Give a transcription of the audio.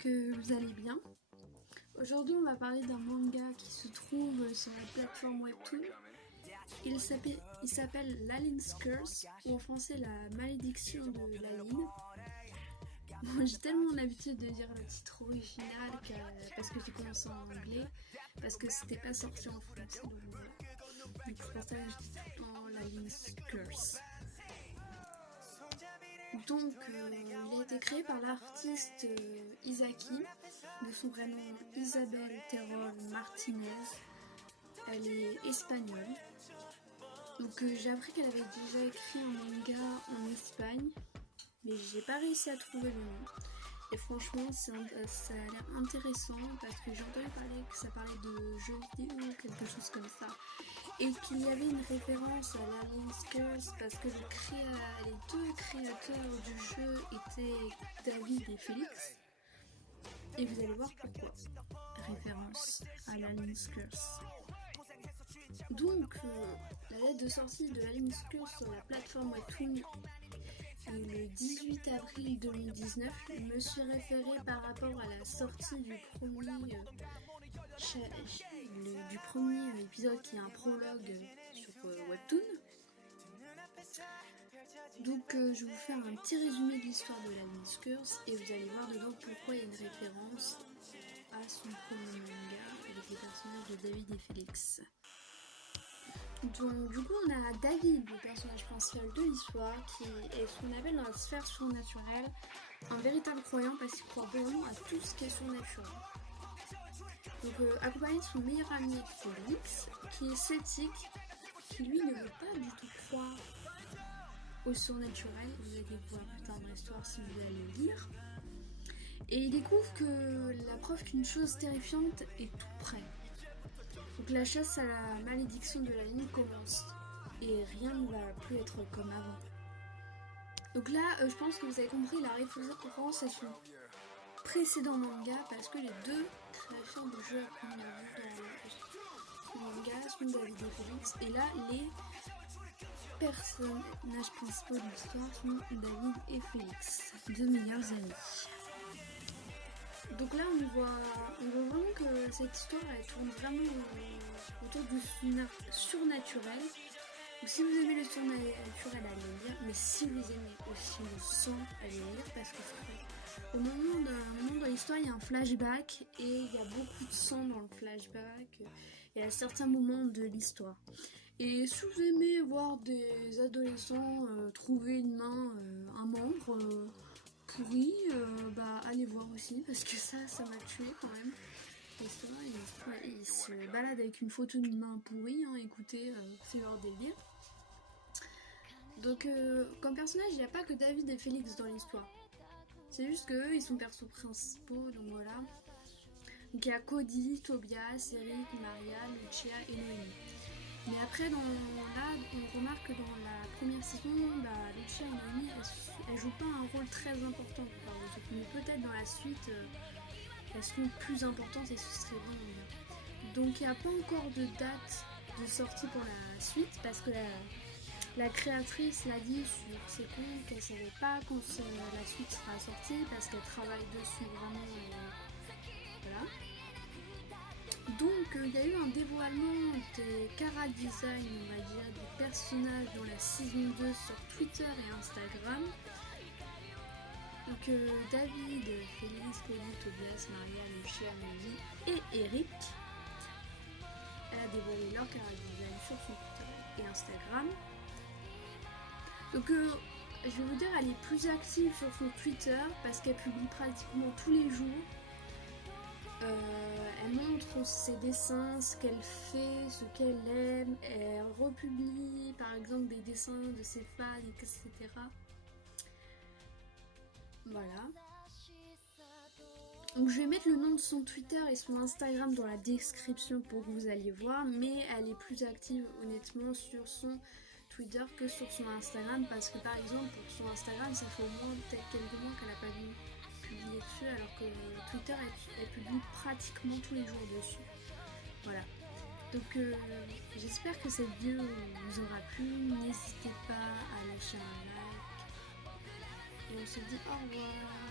que vous allez bien. Aujourd'hui on va parler d'un manga qui se trouve sur la plateforme Webtoon. Il s'appelle Lalyn's Curse, ou en français la malédiction de Laline. Bon, j'ai tellement l'habitude de dire le titre original parce que j'ai commencé en anglais, parce que c'était pas sorti en français, donc voilà. Donc c'est pour ça que je dis tout le temps Lalyn's Curse. Donc il a été créé par l'artiste Isaki, de son vrai nom Isabelle Terol Martinez. Elle est espagnole. Donc j'ai appris qu'elle avait déjà écrit un manga en Espagne, mais j'ai pas réussi à trouver le nom. Et franchement ça a l'air intéressant parce que j'ai entendu parler que ça parlait de jeux vidéo ou quelque chose comme ça. Et qu'il y avait une référence à Lalyn's Curse parce que les deux créateurs du jeu étaient David et Félix. Et vous allez voir pourquoi. Référence à Lalyn's Curse. Donc, la date de sortie de Lalyn's Curse sur la plateforme Webtoon est le 18 avril 2019. Je me suis référée par rapport à la sortie du premier épisode qui est un prologue sur Webtoon. Donc je vais vous faire un petit résumé de l'histoire de Lalyn's Curse et vous allez voir dedans pourquoi il y a une référence à son premier manga avec les personnages de David et Félix. Donc du coup on a David, le personnage principal de l'histoire, qui est ce qu'on appelle dans la sphère surnaturelle un véritable croyant parce qu'il croit vraiment à tout ce qui est surnaturel. Donc accompagné de son meilleur ami Félix, qui est sceptique, qui lui ne veut pas du tout croire au surnaturel. Vous allez voir plus tard dans l'histoire si vous allez le lire. Et il découvre que la preuve qu'une chose terrifiante est tout près. Donc la chasse à la malédiction de Laline commence et rien ne va plus être comme avant. Donc là, je pense que vous avez compris la référence à son précédent manga parce que les deux créateurs de jeux qu'on a vu dans le manga sont David et Félix. Et là, les personnages principaux de l'histoire sont David et Félix, deux meilleurs amis. Donc là on voit vraiment que cette histoire elle tourne vraiment autour du surnaturel. Donc si vous aimez le surnaturel, allez le lire, mais si vous aimez aussi le sang, allez le lire parce que au moment de l'histoire il y a un flashback et il y a beaucoup de sang dans le flashback et à certains moments de l'histoire. Et si vous aimez voir des adolescents trouver une main, un membre pourri, allez voir aussi parce que ça m'a tué quand même. Il se balade avec une photo d'une main pourrie, hein, écoutez, c'est leur délire. Donc comme personnage il n'y a pas que David et Félix dans l'histoire. C'est juste qu'eux ils sont persos principaux, donc voilà. Donc il y a Cody, Tobias, Eric, Maria, Lucia et Noémie. Mais après, on remarque que dans la première saison, Lucia et Noémie, elles jouent pas un rôle très important pour les autres. Mais peut-être dans la suite, elles seront plus importantes et ce serait bien. Donc il n'y a pas encore de date de sortie pour la suite parce que la créatrice l'a dit sur ses comptes qu'elle ne savait pas quand la suite sera sortie parce qu'elle travaille dessus vraiment. Voilà. Donc il y a eu un dévoilement des chara-design, on va dire, des personnages dans la saison 2 sur Twitter et Instagram. Donc David, Félix, Cody, Tobias, Maria, Lucia, Noémie et Eric. Elle a dévoilé leur chara-design sur son Twitter et Instagram. Donc je vais vous dire, elle est plus active sur son Twitter parce qu'elle publie pratiquement tous les jours. Elle montre ses dessins, ce qu'elle fait, ce qu'elle aime. Elle republie par exemple des dessins de ses fans, etc. Voilà. Donc je vais mettre le nom de son Twitter et son Instagram dans la description pour que vous alliez voir. Mais elle est plus active honnêtement sur son Twitter que sur son Instagram. Parce que par exemple pour son Instagram ça fait au moins peut-être quelques mois qu'elle n'a pas vu publier dessus, alors que Twitter elle publie pratiquement tous les jours dessus. Voilà. Donc j'espère que cette vidéo vous aura plu. N'hésitez pas à lâcher un like. Et on se dit au revoir.